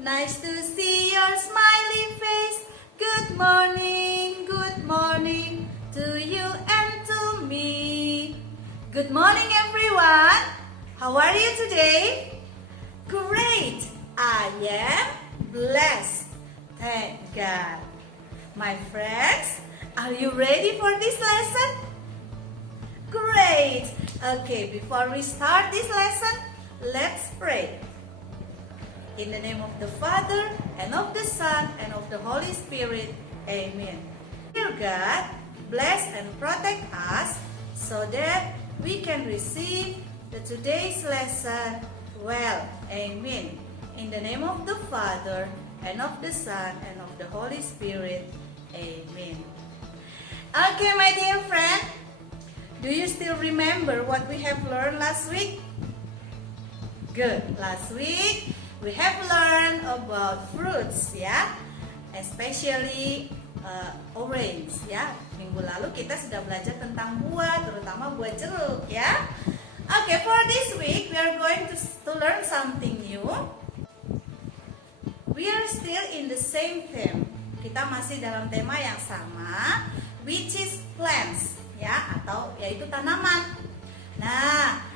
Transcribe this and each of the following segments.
Nice to see your smiley face. Good morning to you and to me. Good morning, everyone. How are you today? Great. I am blessed. Thank God. My friends, are you ready for this lesson? Great. Okay, before we start this lesson, let's pray. In the name of the Father, and of the Son, and of the Holy Spirit. Amen. Dear God, bless and protect us so that we can receive today's lesson well. Amen. In the name of the Father, and of the Son, and of the Holy Spirit. Amen. Okay, my dear friend, do you still remember what we have learned last week? Good. Last week we have learned about fruits, ya, especially orange, ya. Minggu lalu kita sudah belajar tentang buah, terutama buah jeruk, ya. Okay, for this week we are going to learn something new. We are still in the same theme. Kita masih dalam tema yang sama, which is plants, ya, atau yaitu tanaman. Nah,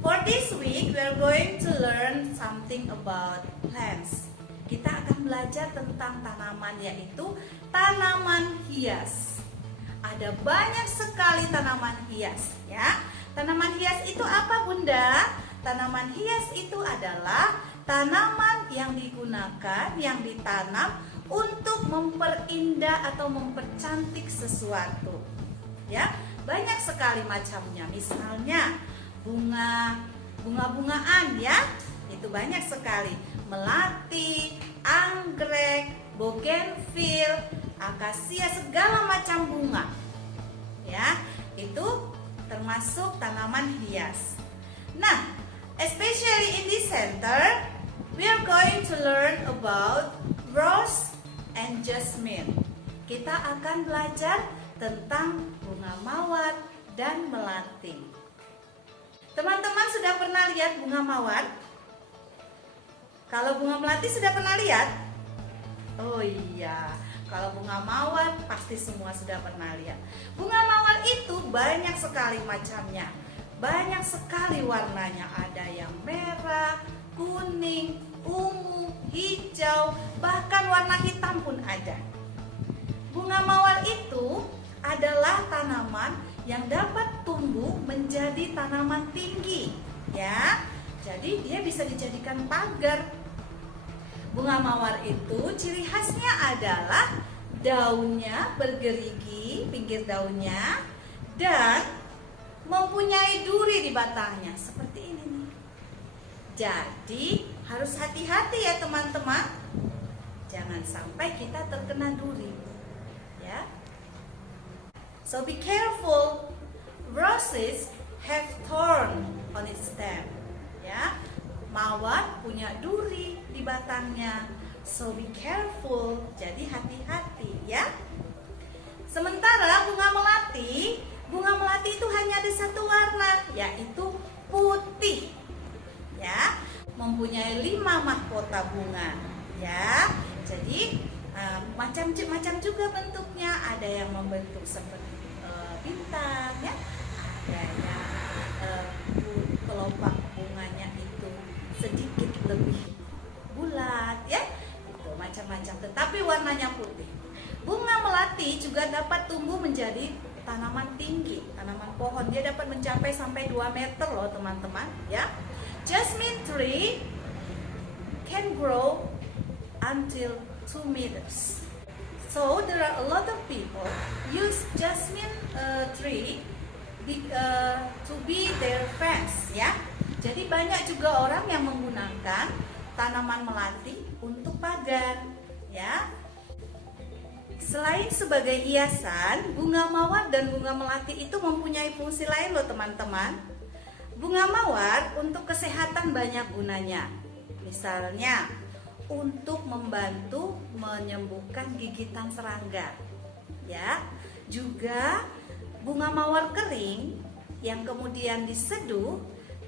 for this week we are going to learn something about plants. Kita akan belajar tentang tanaman, yaitu tanaman hias. Ada banyak sekali tanaman hias, ya. Tanaman hias itu apa, Bunda? Tanaman hias itu adalah tanaman yang digunakan, yang ditanam untuk memperindah atau mempercantik sesuatu. Ya, banyak sekali macamnya. Misalnya bunga-bungaan, ya. Itu banyak sekali. Melati, anggrek, bougainville, akasia, segala macam bunga. Ya, itu termasuk tanaman hias. Nah, especially in this center, we are going to learn about rose and jasmine. Kita akan belajar tentang bunga mawar dan melati. Teman-teman sudah pernah lihat bunga mawar? Kalau bunga melati sudah pernah lihat? Oh iya, kalau bunga mawar pasti semua sudah pernah lihat. Bunga mawar itu banyak sekali macamnya. Banyak sekali warnanya, ada yang merah, kuning, ungu, hijau, bahkan warna hitam pun ada. Bunga mawar itu adalah tanaman yang dapat tumbuh menjadi tanaman tinggi, ya. Jadi dia bisa dijadikan pagar. Bunga mawar itu ciri khasnya adalah daunnya bergerigi, pinggir daunnya, dan mempunyai duri di batangnya seperti ini nih. Jadi harus hati-hati ya teman-teman. Jangan sampai kita terkena duri, ya. So be careful. Roses have thorn on its stem, ya. Mawar punya duri di batangnya. So be careful. Jadi hati-hati, ya. Sementara bunga melati itu hanya ada satu warna, yaitu putih, ya. Mempunyai 5 mahkota bunga, ya. Jadi macam juga bentuknya. Ada yang membentuk seperti bintang, ya. Ada yang kelopak bunganya itu sedikit lebih bulat, ya. Itu macam-macam, tetapi warnanya putih. Bunga melati juga dapat tumbuh menjadi tanaman tinggi, tanaman pohon. Dia dapat mencapai sampai 2 meter loh teman-teman, ya. Jasmine tree can grow until 2 meters. So there are a lot of people use jasmine tree to be their fence, ya. Jadi banyak juga orang yang menggunakan tanaman melati untuk pagar, ya. Selain sebagai hiasan, bunga mawar dan bunga melati itu mempunyai fungsi lain loh teman-teman. Bunga mawar untuk kesehatan banyak gunanya. Misalnya untuk membantu menyembuhkan gigitan serangga, ya. Juga bunga mawar kering yang kemudian diseduh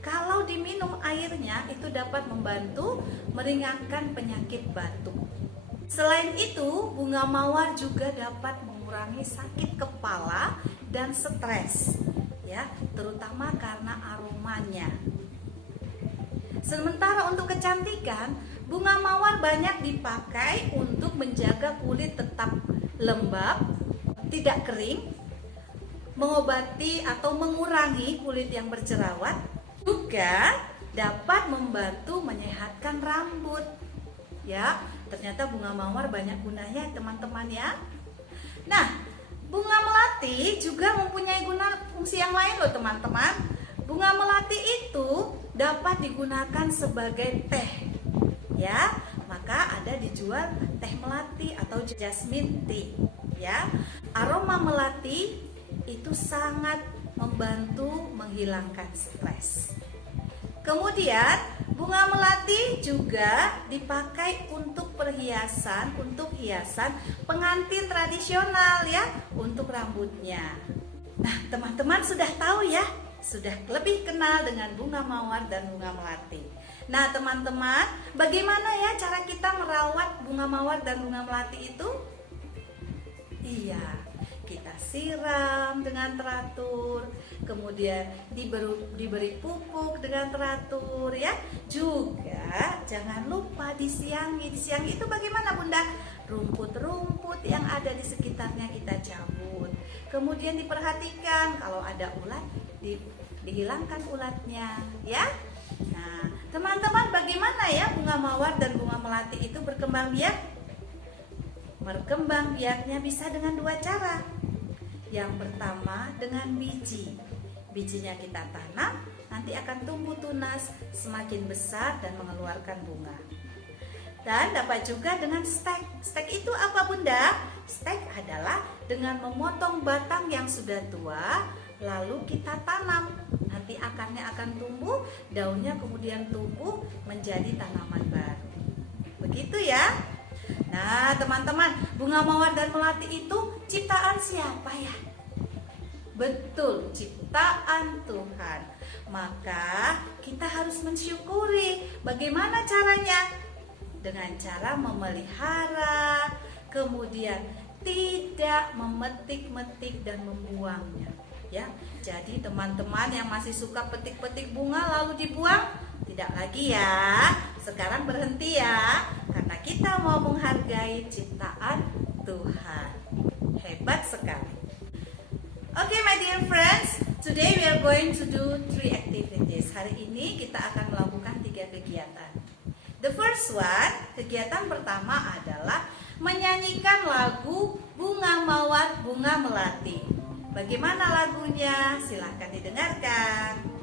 kalau diminum airnya itu dapat membantu meringankan penyakit batuk. Selain itu, bunga mawar juga dapat mengurangi sakit kepala dan stres, ya, terutama karena aromanya. Sementara untuk kecantikan, bunga mawar banyak dipakai untuk menjaga kulit tetap lembab, tidak kering, mengobati atau mengurangi kulit yang berjerawat, juga dapat membantu menyehatkan rambut. Ya, ternyata bunga mawar banyak gunanya, teman-teman ya. Nah, bunga melati juga mempunyai fungsi yang lain loh, teman-teman. Bunga melati itu dapat digunakan sebagai teh. Ya, maka ada dijual teh melati atau jasmine tea, ya. Aroma melati itu sangat membantu menghilangkan stres. Kemudian bunga melati juga dipakai untuk perhiasan, untuk hiasan pengantin tradisional ya, untuk rambutnya. Nah, teman-teman sudah tahu ya, sudah lebih kenal dengan bunga mawar dan bunga melati. Nah, teman-teman, bagaimana ya cara kita merawat bunga mawar dan bunga melati itu? Iya, kita siram dengan teratur, kemudian diberi pupuk dengan teratur ya. Juga jangan lupa disiangi. Disiangi itu bagaimana, Bunda? Rumput-rumput yang ada di sekitarnya kita cabut. Kemudian diperhatikan kalau ada ulat, dihilangkan ulatnya ya. Nah, teman-teman, bagaimana ya bunga mawar dan bunga melati itu berkembang biak? Berkembang biaknya bisa dengan dua cara. Yang pertama dengan biji. Bijinya kita tanam, nanti akan tumbuh tunas, semakin besar dan mengeluarkan bunga. Dan dapat juga dengan stek. Stek itu apa, Bunda? Stek adalah dengan memotong batang yang sudah tua, lalu kita tanam. Nanti akarnya akan tumbuh, daunnya kemudian tumbuh menjadi tanaman baru. Begitu ya. Nah, teman-teman, bunga mawar dan melati itu ciptaan siapa ya? Betul, ciptaan Tuhan. Maka kita harus mensyukuri. Bagaimana caranya? Dengan cara memelihara, kemudian tidak memetik-metik dan membuangnya. Ya, jadi teman-teman yang masih suka petik-petik bunga lalu dibuang, tidak lagi ya. Sekarang berhenti ya, karena kita mau menghargai ciptaan Tuhan. Hebat sekali. Okay, my dear friends, today we are going to do 3 activities. Hari ini kita akan melakukan 3 kegiatan. The first one, kegiatan pertama adalah menyanyikan lagu Bunga Mawar Bunga Melati. Bagaimana lagunya? Silahkan didengarkan.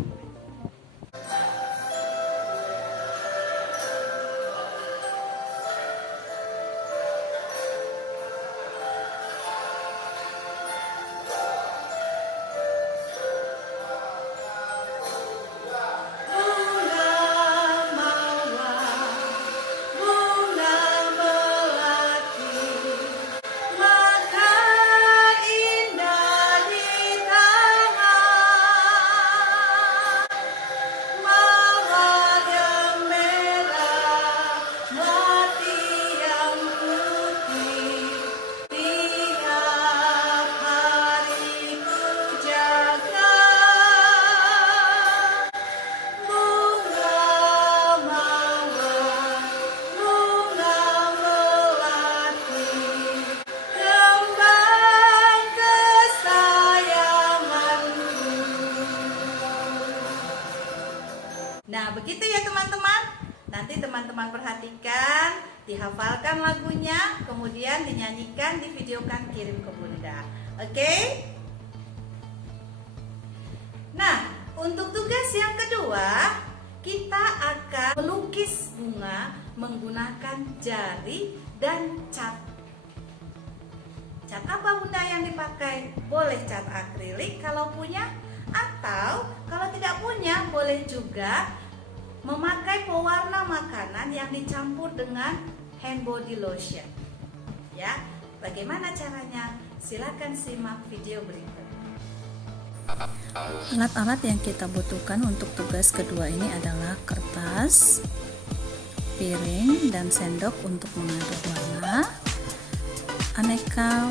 Nah, begitu ya teman-teman. Nanti teman-teman perhatikan, dihafalkan lagunya, kemudian dinyanyikan, divideokan, kirim ke Bunda. Oke? Nah, untuk tugas yang kedua, kita akan melukis bunga menggunakan jari dan cat. Cat apa, Bunda, yang dipakai? Boleh cat akrilik kalau punya, atau kalau tidak punya boleh juga memakai pewarna makanan yang dicampur dengan hand body lotion. Ya, bagaimana caranya? Silakan simak video berikut. Alat-alat yang kita butuhkan untuk tugas kedua ini adalah kertas, piring, dan sendok untuk mengaduk warna, aneka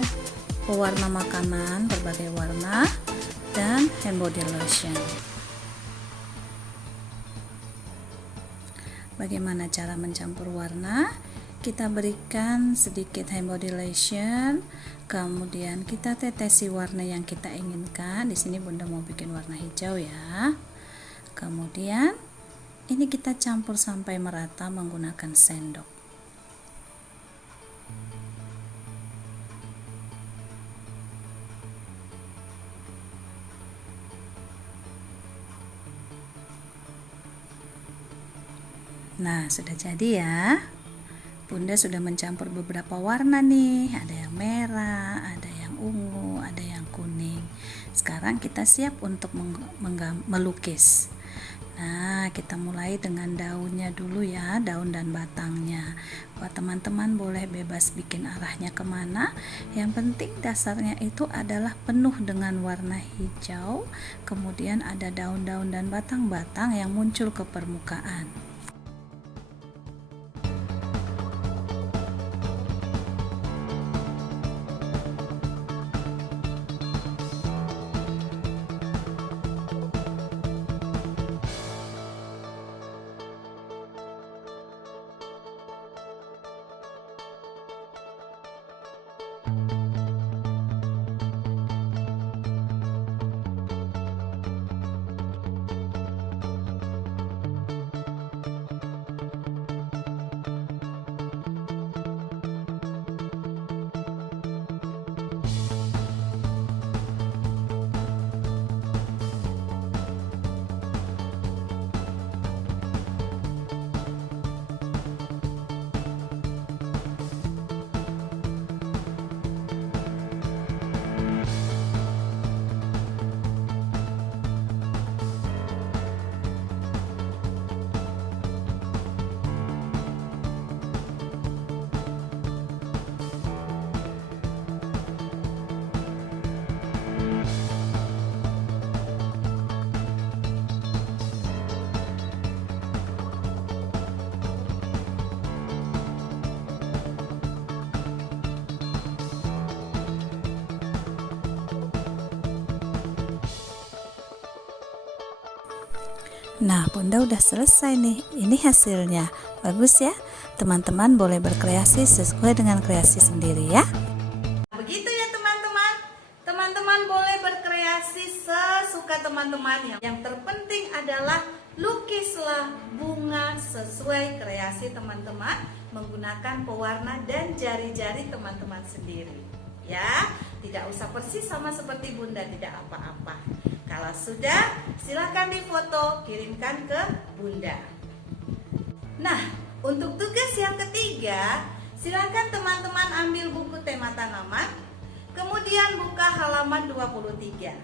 pewarna makanan berbagai warna, dan hand body lotion. Bagaimana cara mencampur warna? Kita berikan sedikit hand body lotion, kemudian kita tetesi warna yang kita inginkan. Di sini Bunda mau bikin warna hijau ya. Kemudian ini kita campur sampai merata menggunakan sendok. Nah, sudah jadi ya. Bunda sudah mencampur beberapa warna nih, ada yang merah, ada yang ungu, ada yang kuning. Sekarang kita siap untuk melukis. Nah, kita mulai dengan daunnya dulu ya, daun dan batangnya. Buat teman-teman boleh bebas bikin arahnya kemana. Yang penting dasarnya itu adalah penuh dengan warna hijau. Kemudian ada daun-daun dan batang-batang yang muncul ke permukaan. Nah, Bunda udah selesai nih. Ini hasilnya. Bagus ya? Teman-teman boleh berkreasi sesuai dengan kreasi sendiri ya. Begitu ya teman-teman. Teman-teman boleh berkreasi sesuka teman-teman. Yang terpenting adalah lukislah bunga sesuai kreasi teman-teman menggunakan pewarna dan jari-jari teman-teman sendiri. Ya, tidak usah persis sama seperti Bunda, tidak apa-apa. Kalau sudah, silakan difoto, kirimkan ke Bunda. Nah, untuk tugas yang ketiga, silakan teman-teman ambil buku tema tanaman, kemudian buka halaman 23.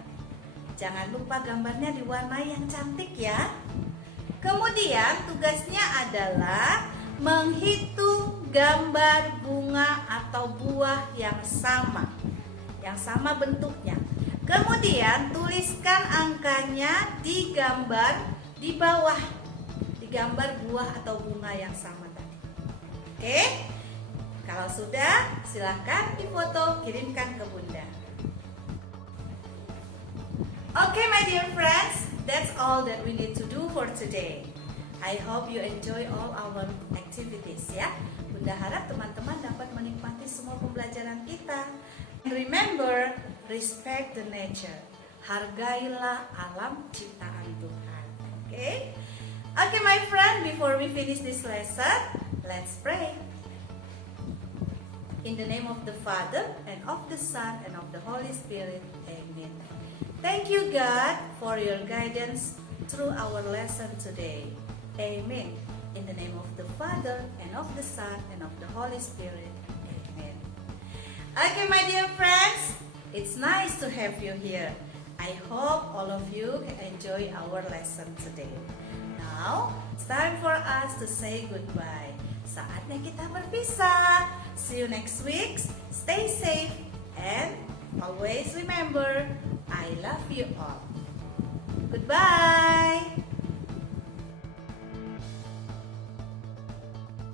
Jangan lupa gambarnya diwarnai yang cantik ya. Kemudian tugasnya adalah menghitung gambar bunga atau buah yang sama bentuknya. Kemudian tuliskan angkanya di gambar di bawah, di gambar buah atau bunga yang sama tadi. Oke? Kalau sudah, silahkan difoto, kirimkan ke Bunda. Okay, my dear friends, that's all that we need to do for today. I hope you enjoy all our activities ya. Bunda harap teman-teman dapat menikmati semua pembelajaran kita. And remember, respect the nature. Hargailah alam ciptaan Tuhan. Okay? Okay, my friend, before we finish this lesson, let's pray. In the name of the Father, and of the Son, and of the Holy Spirit. Amen. Thank you, God, for your guidance through our lesson today. Amen. In the name of the Father, and of the Son, and of the Holy Spirit. Amen. Okay, my dear friends, it's nice to have you here. I hope all of you enjoy our lesson today. Now, it's time for us to say goodbye. Saatnya kita berpisah. See you next week. Stay safe and always remember, I love you all. Goodbye.